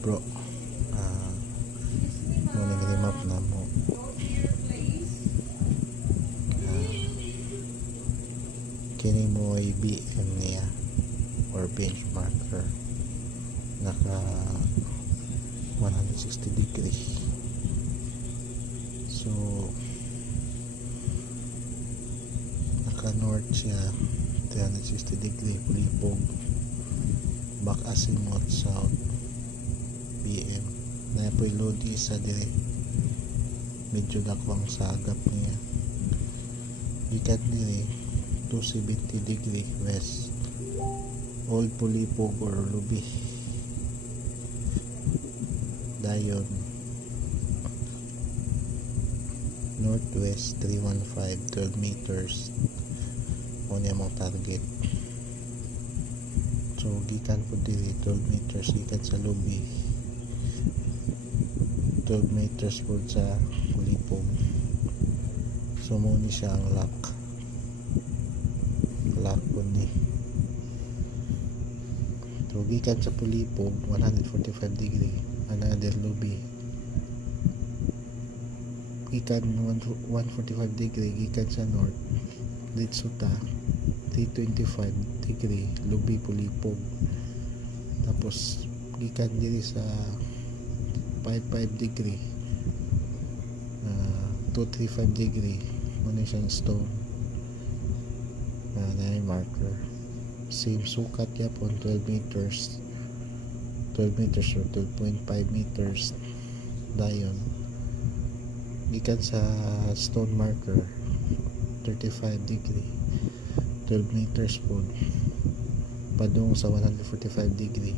bro, morning remap na mo. Kini mo ay BM niya or benchmarker, naka 160 degree. So naka north siya 360 degree, kulipog, back azimuth south BM. Na po load isa dire, medyo dakwang sagap niya. Gikan dire 270 degree west, old pulipog or lubi. Dayon northwest 315, 12 meters mo niya mong target. So gikan po diri 12 meters gikan sa lubi, 12 meters po sa kulipog. So mo ni siya ang lock po ni. So gikan sa pulipog 145 degree, another lubi. Gikan 145 degree gikan sa north, ditso ta 325 degree lubi pulipog. Tapos gikan diri sa 55 degree 235 degree mo ni siyang stone na marker. Same sukat yapon 12 meters or 12.5 meters. Dayon gikan sa stone marker 35 degree, 12 meters po padung sa 145 degree.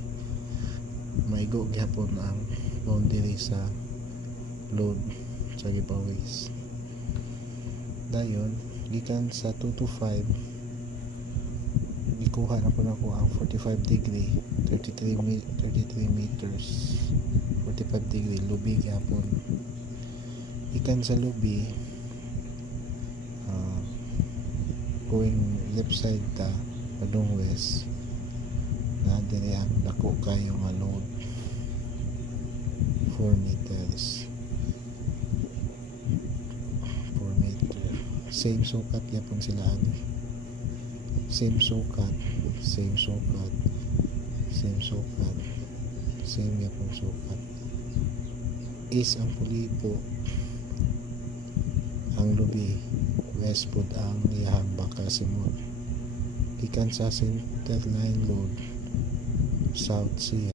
Maigo gyapon ang boundary sa load sa giveaways. Dayon gikan sa 2 to 5 ikuha na po na ko ang 45 degree, 33 meters, 45 degree lubi gyapon. Ikan sa lubi, going left side ta padung west, na diri ang dako kayo nga load 4 meters, 4 meter. Same sukat yapon sila ani, same sukat, same yapon sukat. Is ang pulipo, ang lubi west pud ang iyang baka simot. Ikan sa center line load south siya.